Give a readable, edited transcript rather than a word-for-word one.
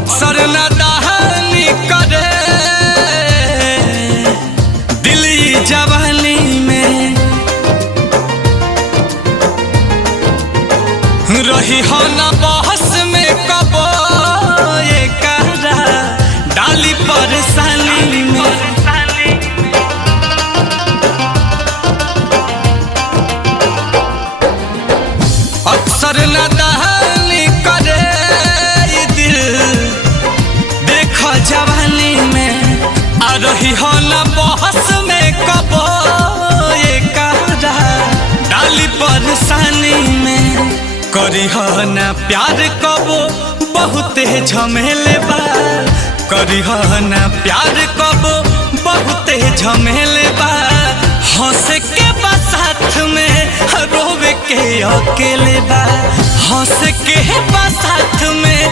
अक्सर नादानी करे दिली जवानी में रही हो ना बहस में कबो ये करा डाली परेशानी में। अक्सर नादानी करे ये दिल देखो जवानी में आ रही हो ना बहस में कबो ये करा डाली परेशानी में। करी हो ना प्यार कबो बहुते झमेले बा, करी हो ना प्यार कबो बहुते झमेले बा। हंसे के बा साथ में रोवे के अकेले बा, हंस के बा साथ में